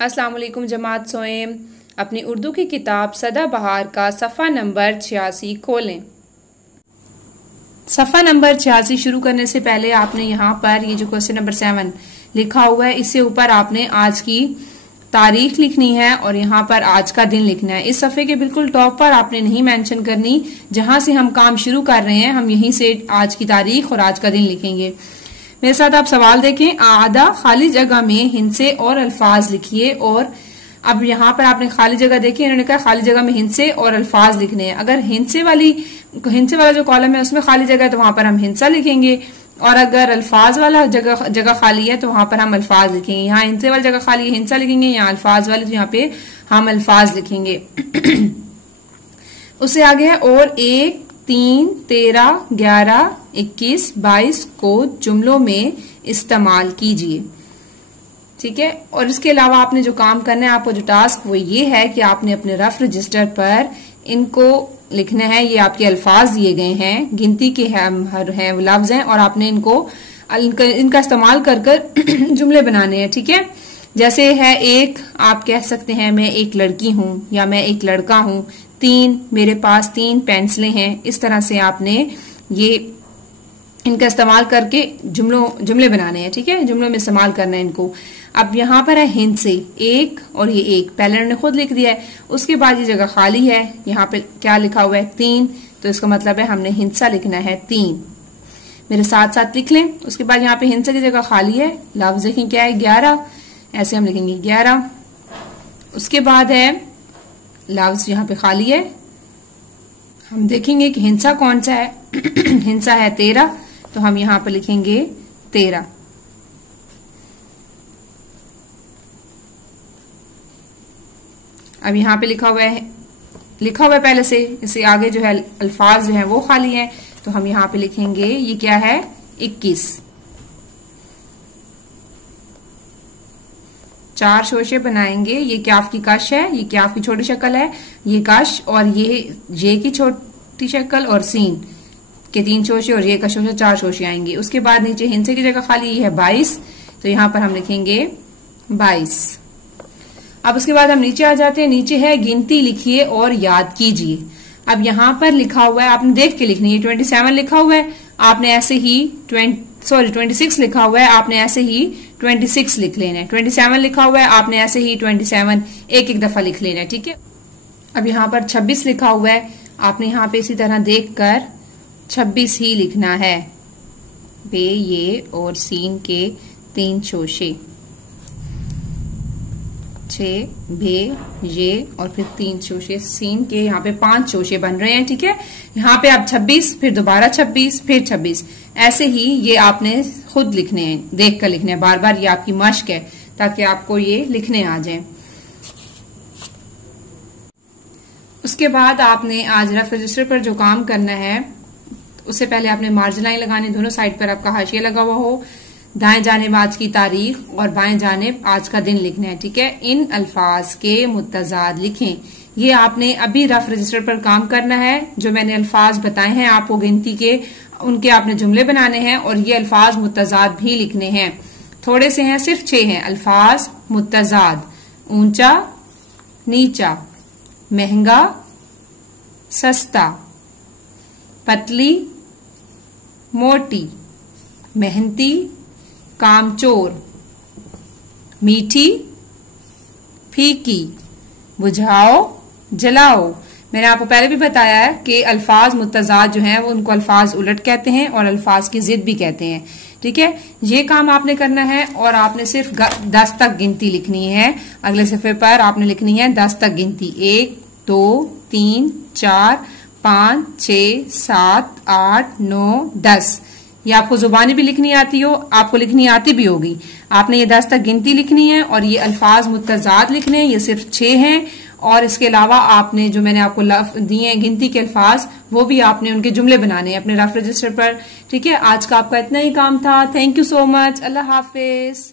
अस्सलाम वालेकुम जमात सोएम। अपनी उर्दू की किताब सदाबहार का सफ़ा नंबर 86 खोलें। सफ़ा नंबर 86 शुरू करने से पहले आपने यहाँ पर ये जो क्वेश्चन नंबर 7 लिखा हुआ है, इससे ऊपर आपने आज की तारीख लिखनी है और यहाँ पर आज का दिन लिखना है। इस सफ़े के बिल्कुल टॉप पर आपने नहीं मेंशन करनी, जहां से हम काम शुरू कर रहे हैं हम यहीं से आज की तारीख और आज का दिन लिखेंगे। मेरे साथ आप सवाल देखें। आधा खाली जगह में हिंसे और अल्फाज लिखिए। और अब यहाँ पर आपने खाली जगह देखी, इन्होंने कहा खाली जगह में हिंसे और अल्फाज लिखने हैं। अगर हिंसे वाला जो कॉलम है उसमें खाली जगह है तो वहां पर हम हिंसा लिखेंगे, और अगर अल्फाज वाला जगह खाली है तो वहां पर हम अल्फाज लिखेंगे। यहाँ हिंसे वाली जगह खाली है, हिंसा लिखेंगे, यहाँ अल्फाज वाली तो यहाँ पे हम अल्फाज लिखेंगे। उससे आगे है और 1, 3, 13, 11, 21, 22 को जुमलों में इस्तेमाल कीजिए। ठीक है। और इसके अलावा आपने जो काम करना है, आपको जो टास्क वो ये है कि आपने अपने रफ रजिस्टर पर इनको लिखना है। ये आपके अल्फाज दिए गए हैं, गिनती के हैं लफ्ज हैं, और आपने इनका इस्तेमाल कर जुमले बनाने हैं। ठीक है। जैसे है एक, आप कह सकते हैं मैं एक लड़की हूं या मैं एक लड़का हूं। 3, मेरे पास 3 पेंसिलें हैं। इस तरह से आपने ये इनका इस्तेमाल करके जुमले बनाने हैं। ठीक है, जुमलों में इस्तेमाल करना है इनको। अब यहाँ पर है हिंसे, एक और ये एक पहले उन्होंने खुद लिख दिया है। उसके बाद ये जगह खाली है, यहाँ पे क्या लिखा हुआ है 3, तो इसका मतलब है हमने हिंसा लिखना है 3। मेरे साथ साथ लिख लें। उसके बाद यहाँ पे हिंसा की जगह खाली है, लफ्ज देखें क्या है 11, ऐसे हम लिखेंगे 11। उसके बाद है लफ्ज यहाँ पे खाली है, हम देखेंगे कि हिंसा कौन सा है। हिंसा है 13, तो हम यहाँ पे लिखेंगे 13। अब यहाँ पे लिखा हुआ है पहले से, इससे आगे जो है अल्फाज जो है वो खाली है, तो हम यहाँ पे लिखेंगे ये क्या है 21। 4 शोशे बनाएंगे। ये क्याफ की कश है, ये क्याफ की छोटी शक्ल है, ये कश, और ये जे की छोटी शक्ल, और सीन के 3 शोशे, और ये का शोशा 4 शोशे आएंगे। उसके बाद नीचे हिंसे की जगह खाली है 22, तो यहाँ पर हम लिखेंगे 22। अब उसके बाद हम नीचे आ जाते हैं। नीचे है गिनती लिखिए और याद कीजिए। अब यहाँ पर लिखा हुआ है, आपने देख के लिखनी है। 27 लिखा हुआ है, आपने ऐसे ही 26 लिखा हुआ है, आपने ऐसे ही 26 लिख लेना है। 27 लिखा हुआ है, आपने ऐसे ही 27 एक एक दफा लिख लेना है। ठीक है। अब यहाँ पर 26 लिखा हुआ है, आपने यहाँ पे इसी तरह देखकर 26 ही लिखना है। बे, ये और सीन के 3 शोशे, 6, बे, ये और फिर 3 शोशे सीन के, यहाँ पे 5 शोशे बन रहे हैं। ठीक है। यहाँ पे आप 26, फिर दोबारा 26, फिर 26, ऐसे ही ये आपने खुद लिखने हैं, देख कर लिखने हैं बार बार। ये आपकी मश्क है ताकि आपको ये लिखने आ जाए। उसके बाद आपने आज रफ रजिस्टर पर जो काम करना है, उससे पहले आपने मार्जिन लाइन लगानी, दोनों साइड पर आपका हाशिया लगा हुआ हो। दाएं जानिब आज की तारीख और बाएं जानिब आज का दिन लिखना है। ठीक है। इन अल्फाज के मुतजाद लिखें। ये आपने अभी रफ रजिस्टर पर काम करना है। जो मैंने अल्फाज बताए हैं आपको गिनती के, उनके आपने जुमले बनाने हैं, और ये अल्फाज मुतजाद भी लिखने हैं। थोड़े से हैं, सिर्फ 6 हैं अल्फाज मुतजाद। ऊंचा, नीचा, महंगा, सस्ता, पतली, मोटी, मेहनती, कामचोर, मीठी, फीकी, बुझाओ, जलाओ। मैंने आपको पहले भी बताया है कि अल्फाज मुतजाद जो हैं वो उनको अल्फाज उलट कहते हैं और अल्फाज की जिद भी कहते हैं। ठीक है। ये काम आपने करना है, और आपने सिर्फ 10 तक गिनती लिखनी है। अगले सफे पर आपने लिखनी है 10 तक गिनती। 1, 2, 3, 4, 5, 6, 7, 8, 9, 10। ये आपको जुबानी भी लिखनी आती हो, आपको लिखनी आती भी होगी। आपने ये 10 तक गिनती लिखनी है, और ये अल्फाज मुतजाद लिखने हैं। ये सिर्फ 6 हैं, और इसके अलावा आपने जो मैंने आपको दिए गिनती के अल्फाज, वो भी आपने उनके जुमले बनाने हैं अपने रफ रजिस्टर पर। ठीक है। आज का आपका इतना ही काम था। Thank you so much. Allah Hafiz.